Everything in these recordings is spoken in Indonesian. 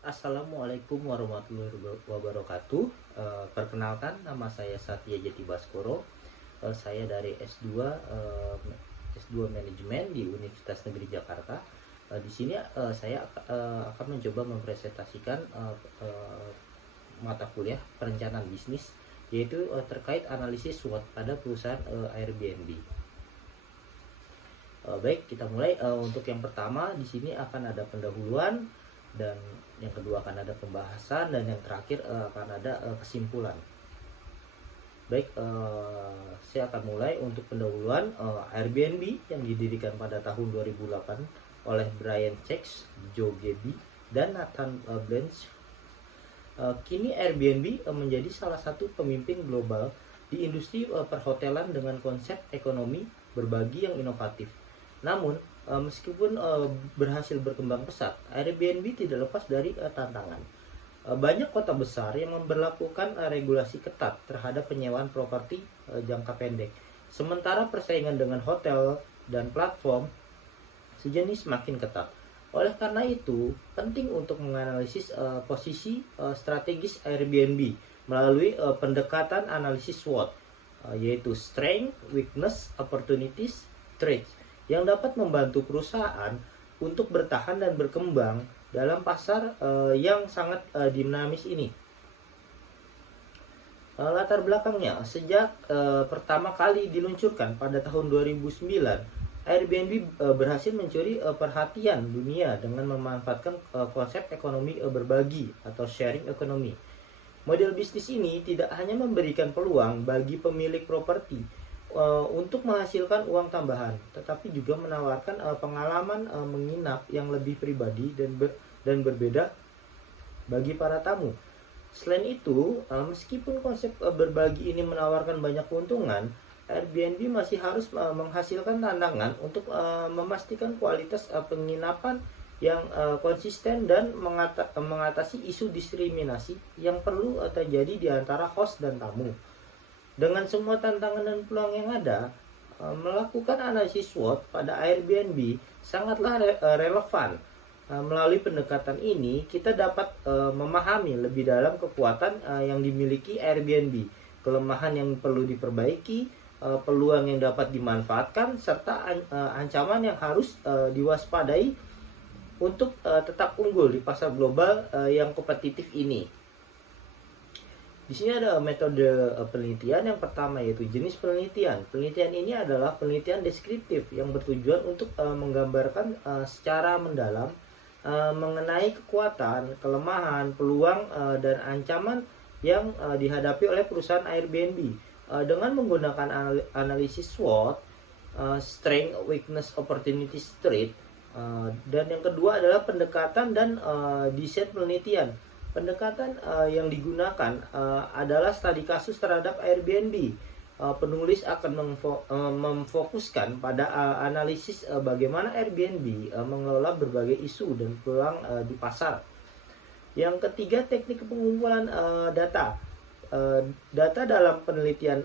Assalamualaikum warahmatullahi wabarakatuh. Perkenalkan, nama saya Satya Jati Baskoro. Saya dari S2 Manajemen di Universitas Negeri Jakarta. Di sini saya akan mencoba mempresentasikan mata kuliah perencanaan bisnis, yaitu terkait analisis SWOT pada perusahaan Airbnb. Baik, kita mulai. Untuk yang pertama di sini akan ada pendahuluan, dan yang kedua akan ada pembahasan, dan yang terakhir akan ada kesimpulan. Baik, saya akan mulai. Untuk pendahuluan, Airbnb yang didirikan pada tahun 2008 oleh Brian Chase, Joe Gebbie, dan Nathan Blanche. Kini Airbnb menjadi salah satu pemimpin global di industri perhotelan dengan konsep ekonomi berbagi yang inovatif. Namun, meskipun berhasil berkembang pesat, Airbnb tidak lepas dari tantangan. Banyak kota besar yang memberlakukan regulasi ketat terhadap penyewaan properti jangka pendek. Sementara persaingan dengan hotel dan platform sejenis semakin ketat. Oleh karena itu, penting untuk menganalisis posisi strategis Airbnb melalui pendekatan analisis SWOT, yaitu Strength, Weakness, Opportunities, Threats, yang dapat membantu perusahaan untuk bertahan dan berkembang dalam pasar yang sangat dinamis ini. Latar belakangnya, sejak pertama kali diluncurkan pada tahun 2009, Airbnb berhasil mencuri perhatian dunia dengan memanfaatkan konsep ekonomi berbagi atau sharing economy. Model bisnis ini tidak hanya memberikan peluang bagi pemilik properti untuk menghasilkan uang tambahan, tetapi juga menawarkan pengalaman menginap yang lebih pribadi dan berbeda bagi para tamu. Selain itu, meskipun konsep berbagi ini menawarkan banyak keuntungan, Airbnb masih harus menghasilkan tantangan untuk memastikan kualitas penginapan yang konsisten dan mengatasi isu diskriminasi yang perlu terjadi di antara host dan tamu. Dengan semua tantangan dan peluang yang ada, melakukan analisis SWOT pada Airbnb sangatlah relevan. Melalui pendekatan ini, kita dapat memahami lebih dalam kekuatan yang dimiliki Airbnb, kelemahan yang perlu diperbaiki, peluang yang dapat dimanfaatkan, serta ancaman yang harus diwaspadai untuk tetap unggul di pasar global yang kompetitif ini. Di sini ada metode penelitian. Yang pertama yaitu jenis penelitian. Penelitian ini adalah penelitian deskriptif yang bertujuan untuk menggambarkan secara mendalam mengenai kekuatan, kelemahan, peluang dan ancaman yang dihadapi oleh perusahaan Airbnb dengan menggunakan analisis SWOT, Strength, Weakness, Opportunities, Threat. Dan yang kedua adalah pendekatan dan desain penelitian. Pendekatan yang digunakan adalah studi kasus terhadap Airbnb. Penulis akan memfokuskan pada analisis bagaimana Airbnb mengelola berbagai isu dan peluang di pasar. Yang ketiga, teknik pengumpulan data. Data dalam penelitian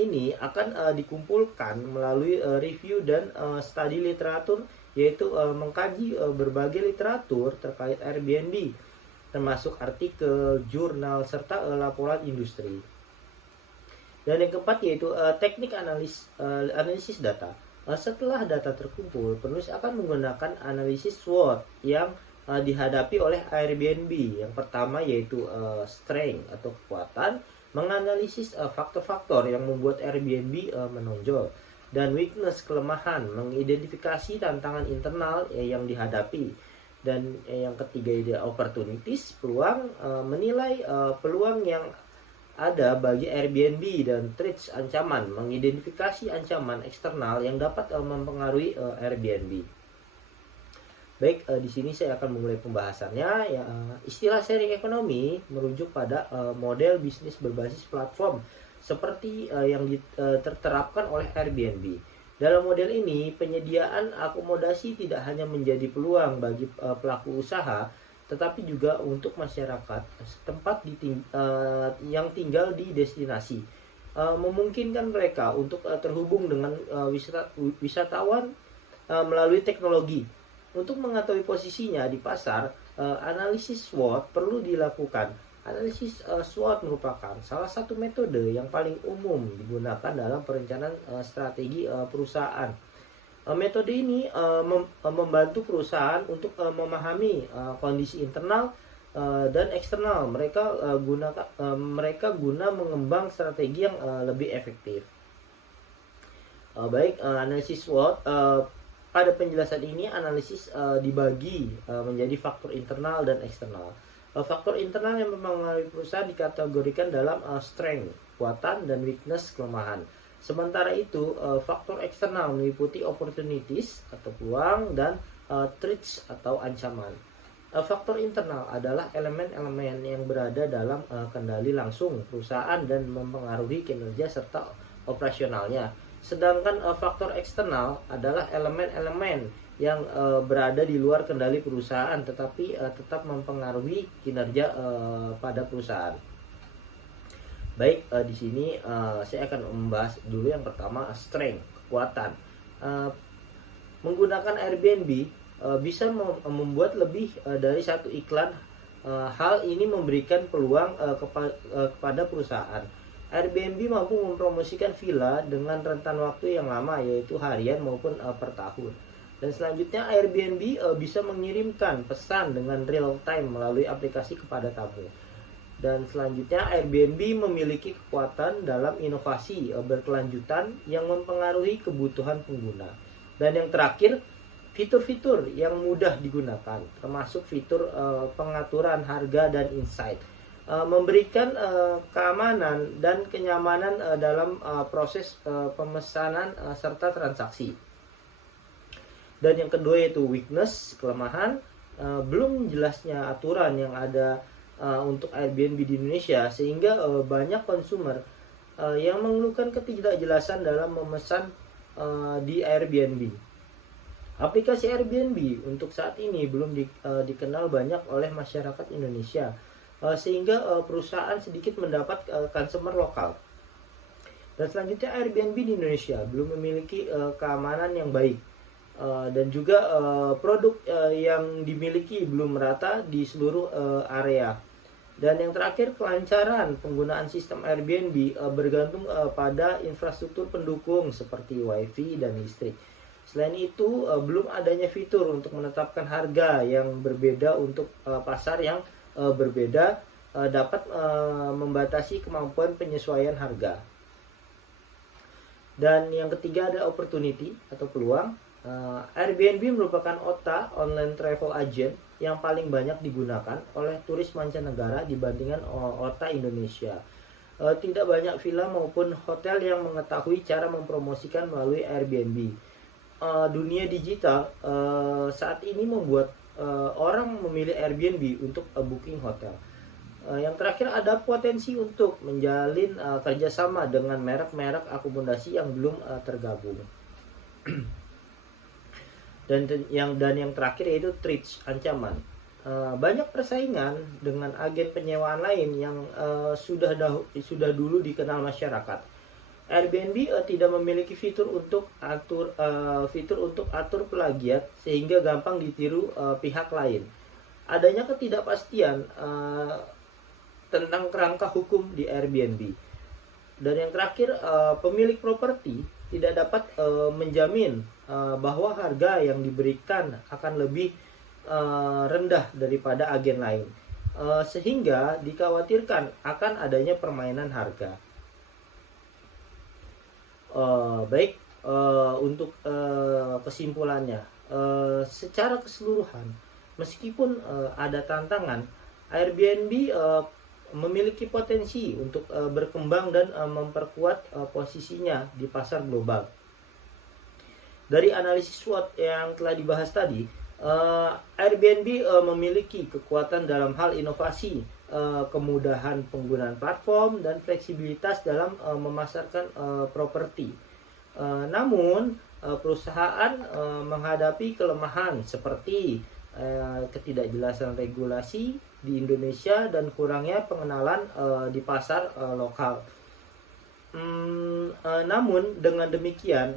ini akan dikumpulkan melalui review dan studi literatur, yaitu mengkaji berbagai literatur terkait Airbnb, termasuk artikel, jurnal, serta laporan industri. Dan yang keempat yaitu teknik analisis data. Setelah data terkumpul, penulis akan menggunakan analisis SWOT yang dihadapi oleh Airbnb. Yang pertama yaitu strength atau kekuatan, menganalisis faktor-faktor yang membuat Airbnb menonjol. Dan weakness, kelemahan, mengidentifikasi tantangan internal yang dihadapi. Dan yang ketiga itu opportunities, peluang, menilai peluang yang ada bagi Airbnb. Dan threats, ancaman, mengidentifikasi ancaman eksternal yang dapat mempengaruhi Airbnb. Baik, di sini saya akan memulai pembahasannya. Istilah sharing ekonomi merujuk pada model bisnis berbasis platform seperti yang terterapkan oleh Airbnb. Dalam model ini, penyediaan akomodasi tidak hanya menjadi peluang bagi pelaku usaha, tetapi juga untuk masyarakat setempat yang tinggal di destinasi. Memungkinkan mereka untuk terhubung dengan wisatawan melalui teknologi. Untuk mengetahui posisinya di pasar, Analisis SWOT perlu dilakukan. Analisis SWOT merupakan salah satu metode yang paling umum digunakan dalam perencanaan strategi perusahaan. Metode ini membantu perusahaan untuk memahami kondisi internal dan eksternal mereka guna mengembang strategi yang lebih efektif. Analisis SWOT. Pada penjelasan ini analisis dibagi menjadi faktor internal dan eksternal. Faktor internal yang mempengaruhi perusahaan dikategorikan dalam strength, kekuatan, dan weakness, kelemahan. Sementara itu, faktor eksternal meliputi opportunities atau peluang dan threats atau ancaman. Faktor internal adalah elemen-elemen yang berada dalam kendali langsung perusahaan dan mempengaruhi kinerja serta operasionalnya. Sedangkan faktor eksternal adalah elemen-elemen yang berada di luar kendali perusahaan tetapi tetap mempengaruhi kinerja pada perusahaan. Di sini saya akan membahas dulu yang pertama, strength, kekuatan. Menggunakan Airbnb bisa membuat lebih dari satu iklan. Hal ini memberikan peluang kepada perusahaan. Airbnb mampu mempromosikan villa dengan rentan waktu yang lama, yaitu harian maupun per tahun. Dan selanjutnya Airbnb bisa mengirimkan pesan dengan real time melalui aplikasi kepada tamu. Dan selanjutnya Airbnb memiliki kekuatan dalam inovasi berkelanjutan yang mempengaruhi kebutuhan pengguna. Dan yang terakhir, fitur-fitur yang mudah digunakan, termasuk fitur pengaturan harga dan insight. Memberikan keamanan dan kenyamanan dalam proses pemesanan serta transaksi. Dan yang kedua yaitu weakness, kelemahan. Belum jelasnya aturan yang ada untuk Airbnb di Indonesia sehingga banyak konsumer yang mengeluhkan ketidakjelasan dalam memesan di Airbnb. Aplikasi Airbnb untuk saat ini belum dikenal banyak oleh masyarakat Indonesia, sehingga perusahaan sedikit mendapat consumer lokal. Dan selanjutnya Airbnb di Indonesia belum memiliki keamanan yang baik, dan juga produk yang dimiliki belum merata di seluruh area. Dan yang terakhir, kelancaran penggunaan sistem Airbnb bergantung pada infrastruktur pendukung seperti wifi dan listrik. Selain itu, belum adanya fitur untuk menetapkan harga yang berbeda untuk pasar yang berbeda dapat membatasi kemampuan penyesuaian harga. Dan yang ketiga ada opportunity atau peluang. Airbnb merupakan OTA, online travel agent, yang paling banyak digunakan oleh turis mancanegara dibandingkan OTA Indonesia. Tidak banyak villa maupun hotel yang mengetahui cara mempromosikan melalui Airbnb. Dunia digital saat ini membuat orang memilih Airbnb untuk booking hotel. Yang terakhir ada potensi untuk menjalin kerjasama dengan merek-merek akomodasi yang belum tergabung. dan yang terakhir yaitu threats, ancaman. Banyak persaingan dengan agen penyewaan lain yang sudah dulu dikenal masyarakat. Airbnb tidak memiliki fitur untuk atur plagiat sehingga gampang ditiru pihak lain. Adanya ketidakpastian tentang kerangka hukum di Airbnb. Dan yang terakhir, pemilik properti tidak dapat menjamin bahwa harga yang diberikan akan lebih rendah daripada agen lain, sehingga dikhawatirkan akan adanya permainan harga. Untuk kesimpulannya, secara keseluruhan, meskipun ada tantangan, Airbnb memiliki potensi untuk berkembang dan memperkuat posisinya di pasar global. Dari analisis SWOT yang telah dibahas tadi, Airbnb memiliki kekuatan dalam hal inovasi, kemudahan penggunaan platform, dan fleksibilitas dalam memasarkan properti. Namun, perusahaan menghadapi kelemahan seperti ketidakjelasan regulasi di Indonesia dan kurangnya pengenalan di pasar lokal. Namun dengan demikian,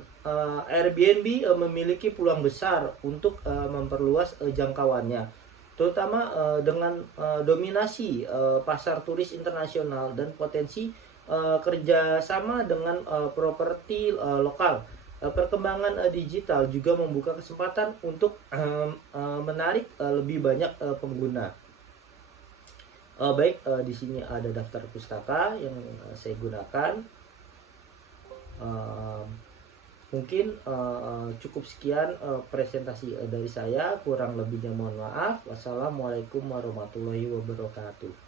Airbnb memiliki peluang besar untuk memperluas jangkauannya. terutama dengan dominasi pasar turis internasional dan potensi kerjasama dengan properti lokal. Perkembangan digital juga membuka kesempatan untuk menarik lebih banyak pengguna. Baik, di sini ada daftar pustaka yang saya gunakan. Mungkin cukup sekian presentasi dari saya. Kurang lebihnya mohon maaf. Wassalamualaikum warahmatullahi wabarakatuh.